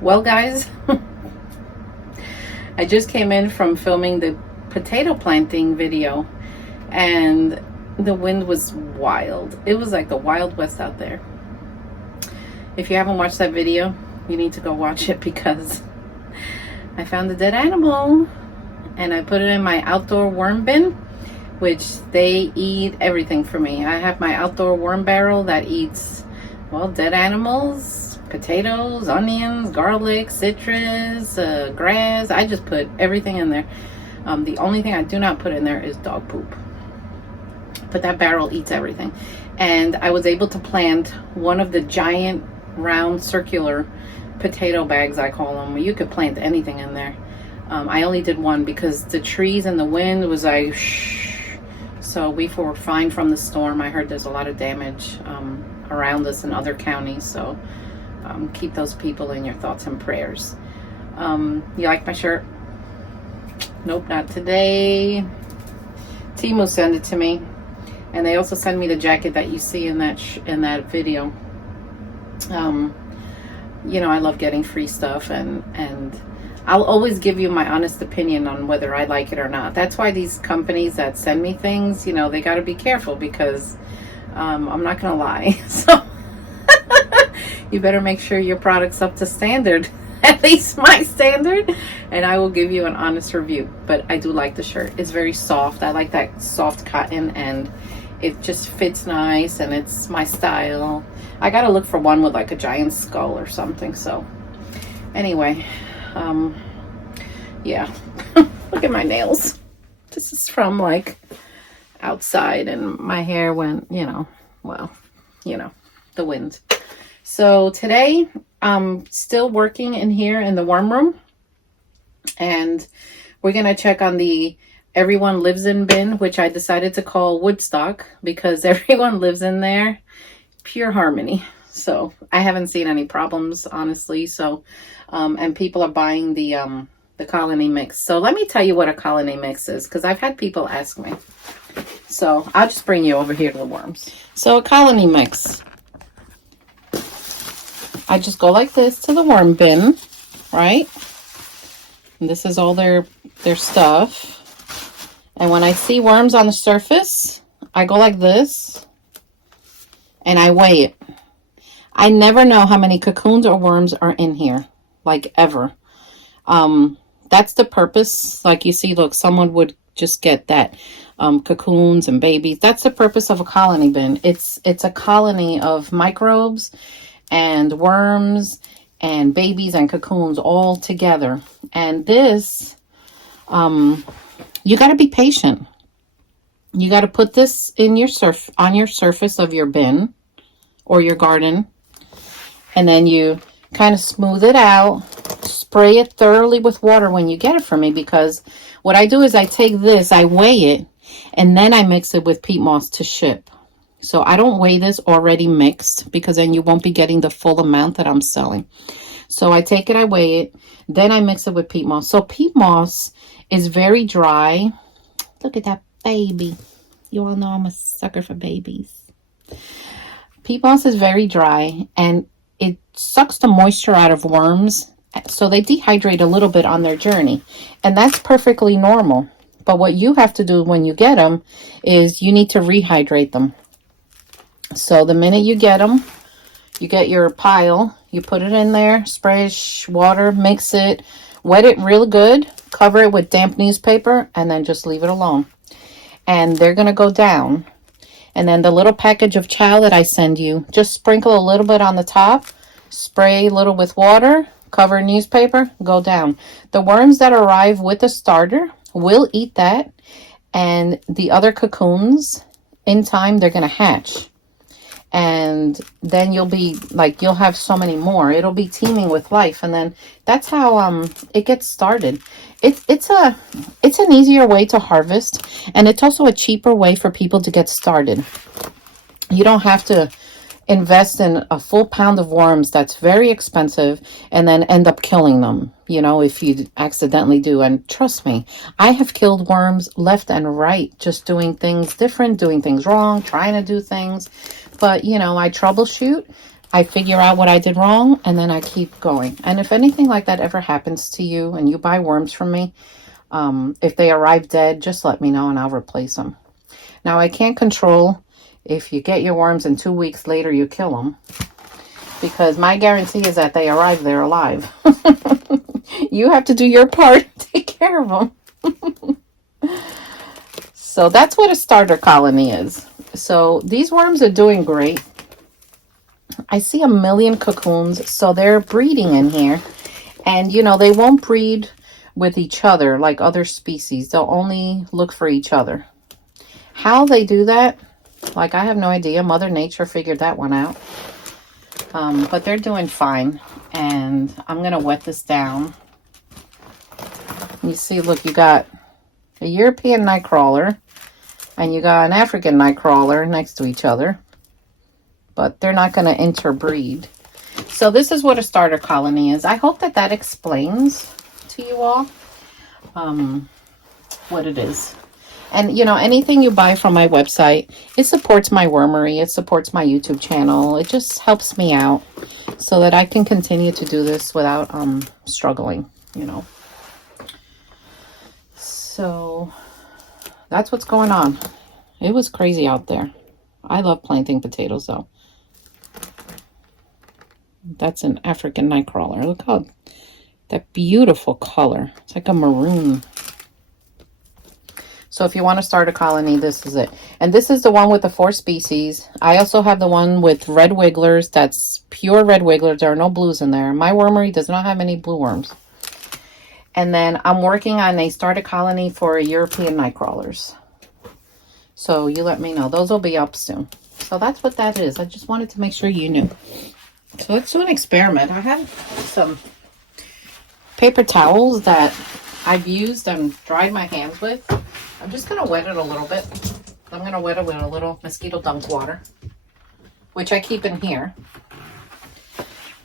Well, guys, I just came in from filming the potato planting video, and the wind was wild. It was like the Wild West out there. If you haven't watched that video, you need to go watch it because I found a dead animal and I put it in my outdoor worm bin, which they eat everything for me. I have my outdoor worm barrel that eats, well, dead animals, potatoes, onions, garlic, citrus, grass. I just put everything in there. The only thing I do not put in there is dog poop. But that barrel eats everything. And I was able to plant one of the giant round circular potato bags, I call them, where you could plant anything in there. I only did one because the trees and the wind was like shh. So we were fine from the storm. I heard there's a lot of damage around us in other counties, so keep those people in your thoughts and prayers. You like my shirt? Nope, not today. Timu sent it to me, and they also sent me the jacket that you see in that video. You know, I love getting free stuff, and I'll always give you my honest opinion on whether I like it or not. That's why these companies that send me things, you know, they got to be careful because I'm not gonna lie. So you better make sure your product's up to standard, at least my standard, and I will give you an honest review. But I do like the shirt. It's very soft. I like that soft cotton, and it just fits nice, and it's my style. I gotta look for one with like a giant skull or something. So anyway, yeah. Look at my nails. This is from like outside, and my hair went, you know, well, you know, the wind. So today I'm still working in here in the worm room, and we're gonna check on the everyone lives in bin, which I decided to call Woodstock because everyone lives in there. Pure harmony. So I haven't seen any problems, honestly. So and people are buying the colony mix. So let me tell you what a colony mix is, because I've had people ask me. So I'll just bring you over here to the worms. So a colony mix, I just go like this to the worm bin, right? And this is all their stuff. And when I see worms on the surface, I go like this and I weigh it. I never know how many cocoons or worms are in here, like ever. That's the purpose. Like you see, look, someone would just get that cocoons and babies. That's the purpose of a colony bin. It's a colony of microbes and worms and babies and cocoons all together. And this, you got to be patient. You got to put this in your on your surface of your bin or your garden, and then you kind of smooth it out. Spray it thoroughly with water when you get it from me, because what I do is I take this, I weigh it, and then I mix it with peat moss to ship. So I don't weigh this already mixed, because then you won't be getting the full amount that I'm selling. So I take it, I weigh it, then I mix it with peat moss. So peat moss is very dry. Look at that baby. You all know I'm a sucker for babies. Peat moss is very dry, and it sucks the moisture out of worms, so they dehydrate a little bit on their journey, and that's perfectly normal. But what you have to do when you get them is you need to rehydrate them. So the minute you get them, you get your pile, you put it in there, spray water, mix it, wet it real good, cover it with damp newspaper, and then just leave it alone. And they're going to go down. And then the little package of chow that I send you, just sprinkle a little bit on the top, spray a little with water, cover newspaper, go down. The worms that arrive with the starter will eat that, and the other cocoons, in time, they're going to hatch. And then you'll be like, you'll have so many more. It'll be teeming with life. And then that's how it gets started. It's an easier way to harvest, and it's also a cheaper way for people to get started. You don't have to invest in a full pound of worms that's very expensive and then end up killing them, you know, if you accidentally do. And trust me, I have killed worms left and right, just doing things different, doing things wrong, trying to do things. But, you know, I troubleshoot I figure out what I did wrong, and then I keep going. And if anything like that ever happens to you and you buy worms from me, if they arrive dead, just let me know and I'll replace them. Now, I can't control if you get your worms and 2 weeks later you kill them, because my guarantee is that they arrive there alive. You have to do your part to take care of them. So that's what a starter colony is. So these worms are doing great. I see a million cocoons, so they're breeding in here. And, you know, they won't breed with each other like other species. They'll only look for each other. How they do that, like, I have no idea. Mother Nature figured that one out. But they're doing fine. And I'm going to wet this down. You see, look, you got a European nightcrawler and you got an African nightcrawler next to each other. But they're not going to interbreed. So this is what a starter colony is. I hope that that explains to you all what it is. And, you know, anything you buy from my website, it supports my wormery. It supports my YouTube channel. It just helps me out so that I can continue to do this without struggling, you know. So that's what's going on. It was crazy out there. I love planting potatoes, though. That's an African nightcrawler. Look how that beautiful color. It's like a maroon. So if you want to start a colony, this is it. And this is the one with the 4 species. I also have the one with red wigglers. That's pure red wigglers. There are no blues in there. My wormery does not have any blue worms. And then I'm working on a starter colony for European nightcrawlers. So you let me know. Those will be up soon. So that's what that is. I just wanted to make sure you knew. So let's do an experiment. I have some paper towels that I've used and dried my hands with. I'm just going to wet it a little bit. I'm going to wet it with a little mosquito dumped water, which I keep in here.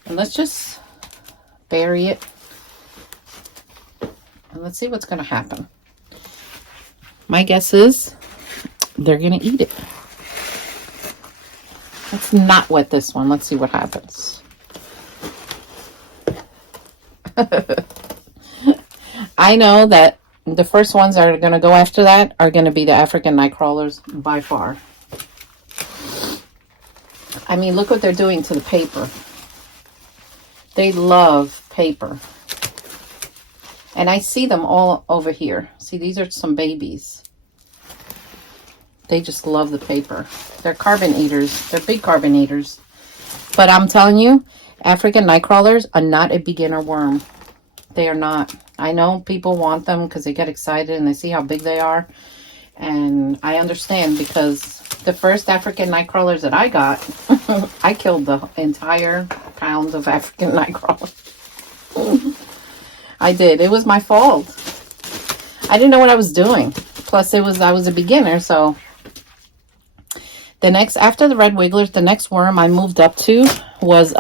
And let's just bury it. And let's see what's going to happen. My guess is they're going to eat it. Let's not wet this one. Let's see what happens. I know that the first ones that are going to go after that are going to be the African nightcrawlers by far. I mean, look what they're doing to the paper. They love paper. And I see them all over here. See, these are some babies. They just love the paper. They're carbon eaters. They're big carbon eaters. But I'm telling you, African nightcrawlers are not a beginner worm. They are not. I know people want them because they get excited and they see how big they are. And I understand, because the first African nightcrawlers that I got, I killed the entire pound of African nightcrawlers. I did. It was my fault. I didn't know what I was doing. Plus, I was a beginner, so the next, after the red wigglers, the next worm I moved up to was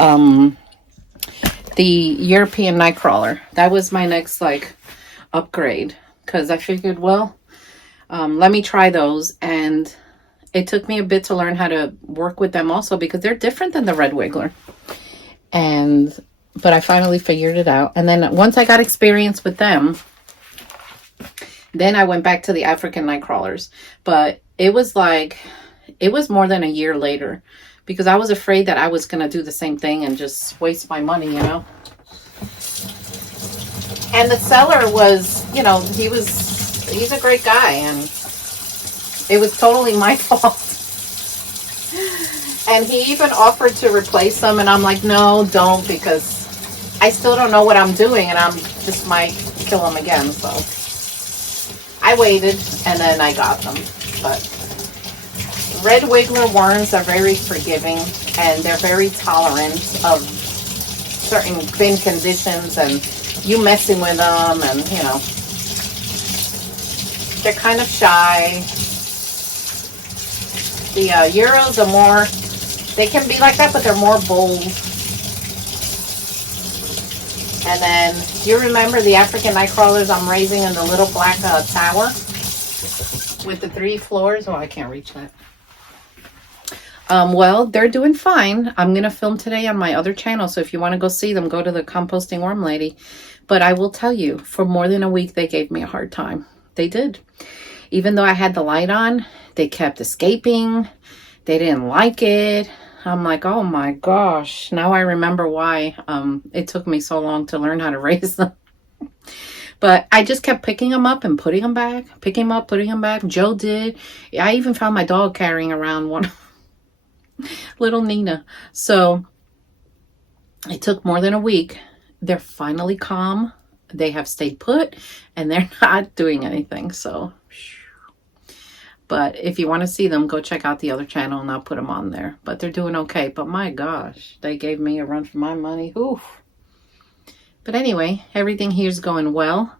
the European nightcrawler. That was my next, like, upgrade, because I figured, well, let me try those. And it took me a bit to learn how to work with them also, because they're different than the red wiggler. But I finally figured it out. And then once I got experience with them, then I went back to the African nightcrawlers. But it was more than a year later, because I was afraid that I was going to do the same thing and just waste my money, you know. And the seller was, you know, he's a great guy, and it was totally my fault. And he even offered to replace them, and I'm like, no, don't, because I still don't know what I'm doing, and I'm just might kill them again. So I waited, and then I got them. But red wiggler worms are very forgiving, and they're very tolerant of certain thin conditions and you messing with them, and, you know, they're kind of shy. The Euros are more, they can be like that, but they're more bold. And then, do you remember the African nightcrawlers I'm raising in the little black tower with the 3 floors? Oh, I can't reach that. Well, they're doing fine. I'm going to film today on my other channel. So if you want to go see them, go to the Composting Worm Lady. But I will tell you, for more than a week, they gave me a hard time. They did. Even though I had the light on, they kept escaping. They didn't like it. I'm like, oh my gosh. Now I remember why it took me so long to learn how to raise them. But I just kept picking them up and putting them back. Picking them up, putting them back. Joe did. I even found my dog carrying around one. Little Nina. So it took more than a week. They're finally calm. They have stayed put and they're not doing anything. So, but if you want to see them, go check out the other channel and I'll put them on there. But they're doing okay. But my gosh, they gave me a run for my money. Oof. But anyway, everything here's going well.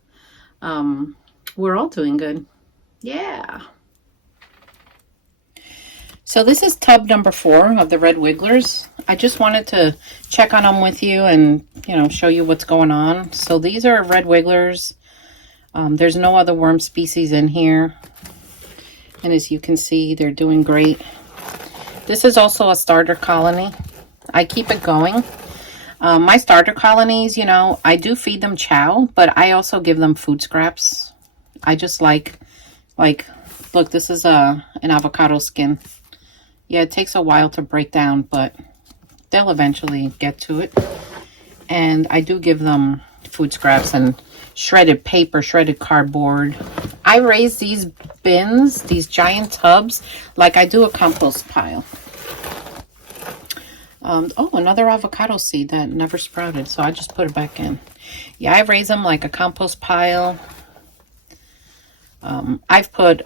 We're all doing good. Yeah. So this is tub number 4 of the red wigglers. I just wanted to check on them with you and, you know, show you what's going on. So these are red wigglers. There's no other worm species in here. And as you can see, they're doing great. This is also a starter colony. I keep it going. My starter colonies, you know, I do feed them chow, but I also give them food scraps. I just like, look, this is an avocado skin. Yeah, it takes a while to break down, but they'll eventually get to it. And I do give them food scraps and shredded paper, shredded cardboard. I raise these bins, these giant tubs, like I do a compost pile. Oh, another avocado seed that never sprouted, so I just put it back in. Yeah, I raise them like a compost pile. I've put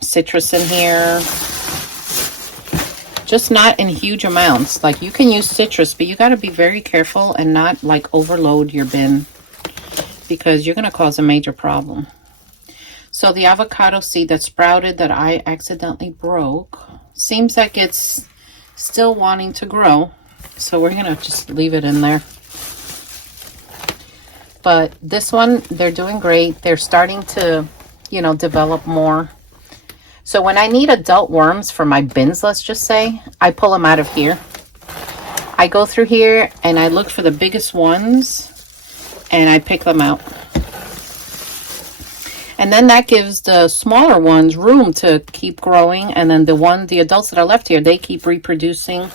citrus in here. Just not in huge amounts. Like, you can use citrus, but you got to be very careful and not like overload your bin, because you're going to cause a major problem. So the avocado seed that sprouted that I accidentally broke seems like it's still wanting to grow, so we're going to just leave it in there. But this one, they're doing great. They're starting to, you know, develop more. So when I need adult worms for my bins, let's just say, I pull them out of here. I go through here and I look for the biggest ones and I pick them out. And then that gives the smaller ones room to keep growing. And then the adults that are left here, they keep reproducing.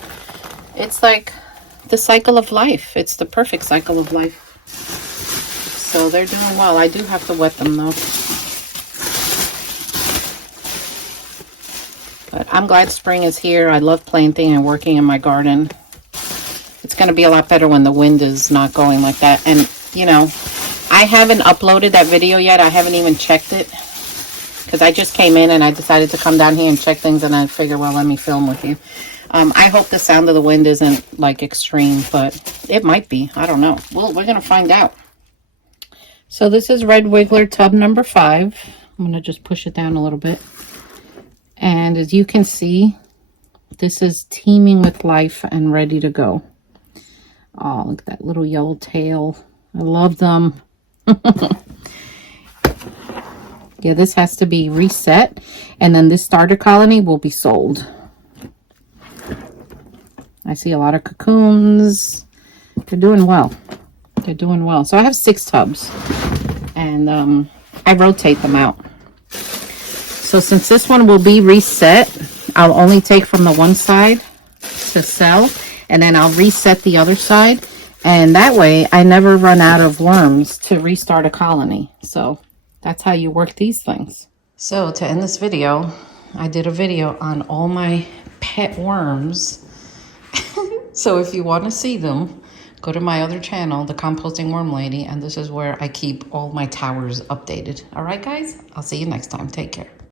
It's like the cycle of life. It's the perfect cycle of life. So they're doing well. I do have to wet them though. But I'm glad spring is here. I love planting and working in my garden. It's going to be a lot better when the wind is not going like that. And, you know, I haven't uploaded that video yet. I haven't even checked it, because I just came in and I decided to come down here and check things, and I figured, well, let me film with you. I hope the sound of the wind isn't like extreme, but it might be. I don't know. Well, we're going to find out. So this is red wiggler tub number 5. I'm going to just push it down a little bit. And as you can see, this is teeming with life and ready to go. Oh, look at that little yellow tail. I love them. Yeah, this has to be reset, and then this starter colony will be sold. I see a lot of cocoons. They're doing well. They're doing well. So I have 6 tubs, and I rotate them out. So since this one will be reset, I'll only take from the one side to sell, and then I'll reset the other side. And that way I never run out of worms to restart a colony. So that's how you work these things. So to end this video, I did a video on all my pet worms. So if you want to see them, go to my other channel, the Composting Worm Lady, and this is where I keep all my towers updated. All right, guys? I'll see you next time. Take care.